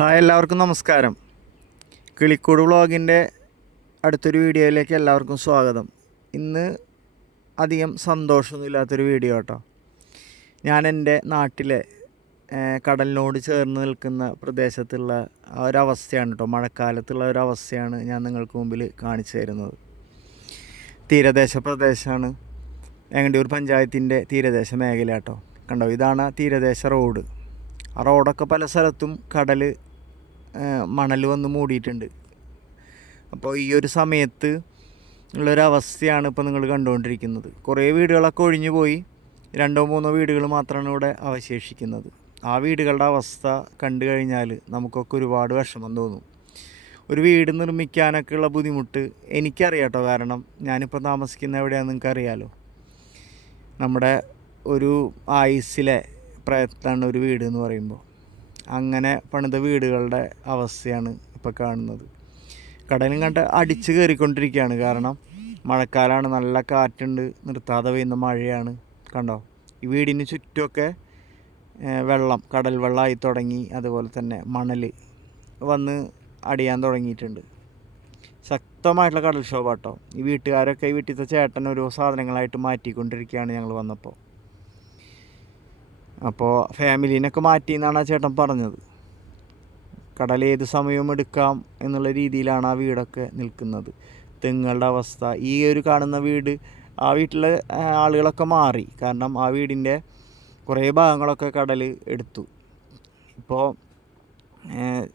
Hi എല്ലാവർക്കും നമസ്കാരം. കിളിക്കൂട് വ്ളോഗിന്റെ അടുത്തൊരു വീഡിയോയിലേക്ക് എല്ലാവർക്കും സ്വാഗതം. ഇന്ന് അധികം സന്തോഷമൊന്നുമില്ലാത്തൊരു വീഡിയോ കേട്ടോ. ഞാൻ എന്റെ നാട്ടിലെ കടലിനോട് ചേർന്ന് നിൽക്കുന്ന പ്രദേശത്തുള്ള ആ ഒരവസ്ഥയാണ് കേട്ടോ. മഴക്കാലത്തുള്ള ഒരവസ്ഥയാണ് ഞാൻ നിങ്ങൾക്ക് മുമ്പിൽ കാണിച്ചു തരുന്നത്. തീരദേശ പ്രദേശമാണ്. എങ്ങണ്ടിയൂർ പഞ്ചായത്തിന്റെ തീരദേശ മേഖല കേട്ടോ. കണ്ടോ? ഇതാണ് തീരദേശ റോഡ്. ആ റോഡൊക്കെ പല സ്ഥലത്തും കടൽ മണൽ വന്ന് മൂടിയിട്ടുണ്ട്. അപ്പോൾ ഈ ഒരു സമയത്ത് ഉള്ളൊരവസ്ഥയാണ് ഇപ്പോൾ നിങ്ങൾ കണ്ടുകൊണ്ടിരിക്കുന്നത്. കുറേ വീടുകളൊക്കെ ഒഴിഞ്ഞു പോയി. രണ്ടോ മൂന്നോ വീടുകൾ മാത്രമാണ് ഇവിടെ അവശേഷിക്കുന്നത്. ആ വീടുകളുടെ അവസ്ഥ കണ്ടു കഴിഞ്ഞാൽ നമുക്കൊക്കെ ഒരുപാട് വിഷമം തോന്നും. ഒരു വീട് നിർമ്മിക്കാനൊക്കെ ഉള്ള ബുദ്ധിമുട്ട് എനിക്കറിയാം കേട്ടോ കാരണം ഞാനിപ്പോൾ താമസിക്കുന്ന എവിടെയാണെന്ന് നിങ്ങൾക്കറിയാലോ. നമ്മുടെ ഒരു ആയുസ്സിലെ പ്രയത്നമാണ് ഒരു വീട് എന്ന് പറയുമ്പോൾ. അങ്ങനെ പണിത വീടുകളുടെ അവസ്ഥയാണ് ഇപ്പോൾ കാണുന്നത്. കടലും കണ്ട് അടിച്ച് കയറിക്കൊണ്ടിരിക്കുകയാണ് കാരണം മഴക്കാലമാണ് നല്ല കാറ്റുണ്ട് നിർത്താതെ പെയ്യുന്ന മഴയാണ്. കണ്ടോ? ഈ വീടിന് ചുറ്റുമൊക്കെ വെള്ളം കടൽ വെള്ളമായി തുടങ്ങി അതുപോലെ തന്നെ മണൽ വന്ന് അടിയാൻ തുടങ്ങിയിട്ടുണ്ട്. ശക്തമായിട്ടുള്ള കടൽക്ഷോഭം കേട്ടോ. ഈ വീട്ടുകാരൊക്കെ ഈ വീട്ടിലത്തെ ചേട്ടൻ ഓരോ സാധനങ്ങളായിട്ട് മാറ്റിക്കൊണ്ടിരിക്കുകയാണ് ഞങ്ങൾ വന്നപ്പോൾ. അപ്പോൾ ഫാമിലീനൊക്കെ മാറ്റി എന്നാണ് ആ ചേട്ടൻ പറഞ്ഞത്. കടൽ ഏത് സമയവും എടുക്കാം എന്നുള്ള രീതിയിലാണ് ആ വീടൊക്കെ നിൽക്കുന്നത്. തെങ്ങുകളുടെ അവസ്ഥ ഈ ഒരു കാണുന്ന വീട് ആ വീട്ടിലെ ആളുകളൊക്കെ മാറി. കാരണം ആ വീടിന്റെ കുറേ ഭാഗങ്ങളൊക്കെ കടൽ എടുത്തു. ഇപ്പോൾ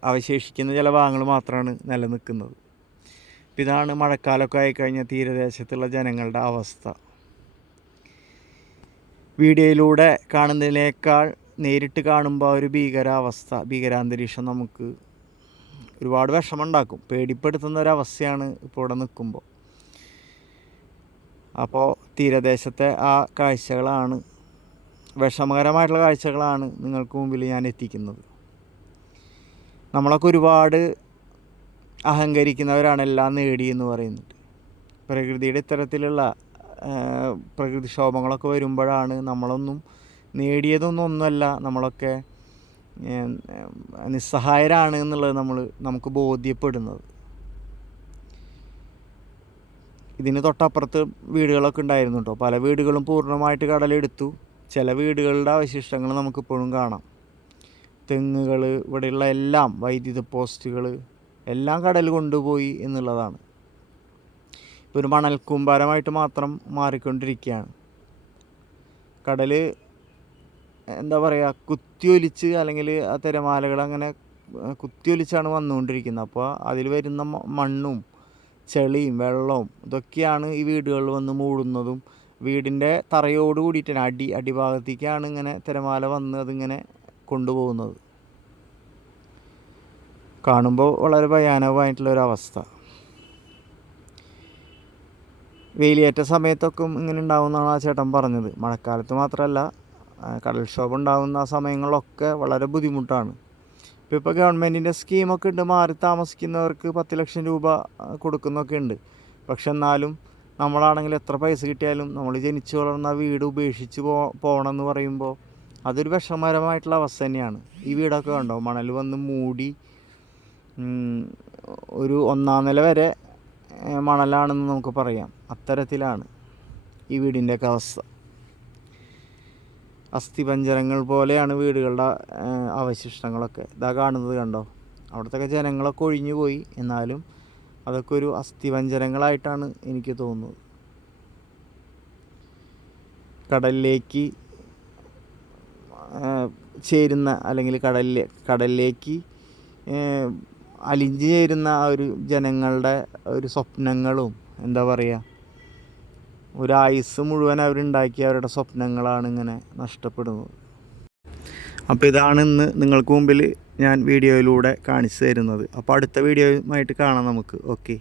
അവശേഷിക്കുന്ന ചില ഭാഗങ്ങൾ മാത്രമാണ് നിലനിൽക്കുന്നത്. ഇതാണ് മഴക്കാലമൊക്കെ ആയിക്കഴിഞ്ഞാൽ തീരദേശത്തുള്ള ജനങ്ങളുടെ അവസ്ഥ. വീഡിയോയിലൂടെ കാണുന്നതിനേക്കാൾ നേരിട്ട് കാണുമ്പോൾ ഒരു ഭീകരാവസ്ഥ ഭീകരാന്തരീക്ഷം നമുക്ക് ഒരുപാട് വിഷമമുണ്ടാക്കും. പേടിപ്പെടുത്തുന്ന ഒരവസ്ഥയാണ് ഇപ്പോൾ ഇവിടെ നിൽക്കുമ്പോൾ. അപ്പോൾ തീരദേശത്തെ ആ കാഴ്ചകളാണ് വിഷമകരമായിട്ടുള്ള കാഴ്ചകളാണ് നിങ്ങൾക്ക് മുമ്പിൽ ഞാൻ എത്തിക്കുന്നത്. നമ്മളൊക്കെ ഒരുപാട് അഹങ്കരിക്കുന്നവരാണ് എല്ലാം നേടി എന്ന് പറയുന്നത് പ്രകൃതിയുടെ ഇത്തരത്തിലുള്ള പ്രകൃതിക്ഷോഭങ്ങളൊക്കെ വരുമ്പോഴാണ് നമ്മളൊന്നും നേടിയതൊന്നും ഒന്നുമല്ല നമ്മളൊക്കെ നിസ്സഹായരാണ് എന്നുള്ളത് നമ്മൾ നമുക്ക് ബോധ്യപ്പെടുന്നത്. ഇതിന് തൊട്ടപ്പുറത്ത് വീടുകളൊക്കെ ഉണ്ടായിരുന്നു കേട്ടോ. പല വീടുകളും പൂർണമായിട്ട് കടലെടുത്തു. ചില വീടുകളുടെ അവശിഷ്ടങ്ങൾ നമുക്കിപ്പോഴും കാണാം. തെങ്ങുകൾ ഇവിടെയുള്ള എല്ലാം വൈദ്യുത പോസ്റ്റുകൾ എല്ലാം കടൽ കൊണ്ടുപോയി എന്നുള്ളതാണ്. ഒരു മണൽക്കൂമ്പാരമായിട്ട് മാത്രം മാറിക്കൊണ്ടിരിക്കുകയാണ്. കടൽ എന്താ പറയുക കുത്തിയൊലിച്ച് അല്ലെങ്കിൽ ആ തിരമാലകൾ അങ്ങനെ കുത്തിയൊലിച്ചാണ് വന്നുകൊണ്ടിരിക്കുന്നത്. അപ്പോൾ അതിൽ വരുന്ന മണ്ണും ചെളിയും വെള്ളവും ഇതൊക്കെയാണ് ഈ വീടുകളിൽ വന്ന് മൂടുന്നതും വീടിന്റെ തറയോട് കൂടിയിട്ടാണ് അടി അടിഭാഗത്തേക്കാണ് ഇങ്ങനെ തിരമാല വന്ന് അതിങ്ങനെ കൊണ്ടുപോകുന്നത്. കാണുമ്പോൾ വളരെ ഭയാനകമായിട്ടുള്ള ഒരു അവസ്ഥ വേലിയേറ്റ സമയത്തൊക്കെ ഇങ്ങനെ ഉണ്ടാവുമെന്നാണ് ആ ചേട്ടൻ പറഞ്ഞത്. മഴക്കാലത്ത് മാത്രമല്ല കടൽക്ഷോഭം ഉണ്ടാകുന്ന ആ സമയങ്ങളിലൊക്കെ വളരെ ബുദ്ധിമുട്ടാണ്. ഇപ്പോൾ ഇപ്പോൾ ഗവൺമെന്റിന്റെ സ്കീമൊക്കെ ഉണ്ട്. മാറി താമസിക്കുന്നവർക്ക് പത്ത് ലക്ഷം രൂപ കൊടുക്കുന്നൊക്കെ ഉണ്ട്. പക്ഷെ എന്നാലും നമ്മളാണെങ്കിൽ എത്ര പൈസ കിട്ടിയാലും നമ്മൾ ജനിച്ചു വളർന്ന വീട് ഉപേക്ഷിച്ച് പോ പോകണം എന്ന് പറയുമ്പോൾ അതൊരു വിഷമകരമായിട്ടുള്ള അവസ്ഥ തന്നെയാണ്. ഈ വീടൊക്കെ കണ്ടോ? മണൽ വന്ന് മൂടി ഒരു ഒന്നാം നില വരെ മണലാണെന്ന് നമുക്ക് പറയാം. അത്തരത്തിലാണ് ഈ വീടിന്റെയൊക്കെ അവസ്ഥ. അസ്ഥിപഞ്ജരങ്ങൾ പോലെയാണ് വീടുകളുടെ അവശിഷ്ടങ്ങളൊക്കെ. ഇതാ കാണുന്നത് കണ്ടോ? അവിടുത്തെ ജനങ്ങളൊക്കെ ഒഴിഞ്ഞു പോയി എന്നാലും അതൊക്കെ ഒരു അസ്ഥിപഞ്ജരങ്ങളായിട്ടാണ് എനിക്ക് തോന്നുന്നത്. കടലിലേക്ക് ചേരുന്ന അല്ലെങ്കിൽ കടലിലെ കടലിലേക്ക് അലിഞ്ഞു ചേരുന്ന ആ ഒരു ജനങ്ങളുടെ ഒരു സ്വപ്നങ്ങളും എന്താ പറയുക ഒരു ആയുസ് മുഴുവൻ അവരുണ്ടാക്കിയ അവരുടെ സ്വപ്നങ്ങളാണ് ഇങ്ങനെ നഷ്ടപ്പെടുന്നത്. അപ്പോൾ ഇതാണ് ഇന്ന് നിങ്ങൾക്ക് മുമ്പിൽ ഞാൻ വീഡിയോയിലൂടെ കാണിച്ചു തരുന്നത്. അപ്പോൾ അടുത്ത വീഡിയോയുമായിട്ട് കാണാം നമുക്ക്. ഓക്കെ.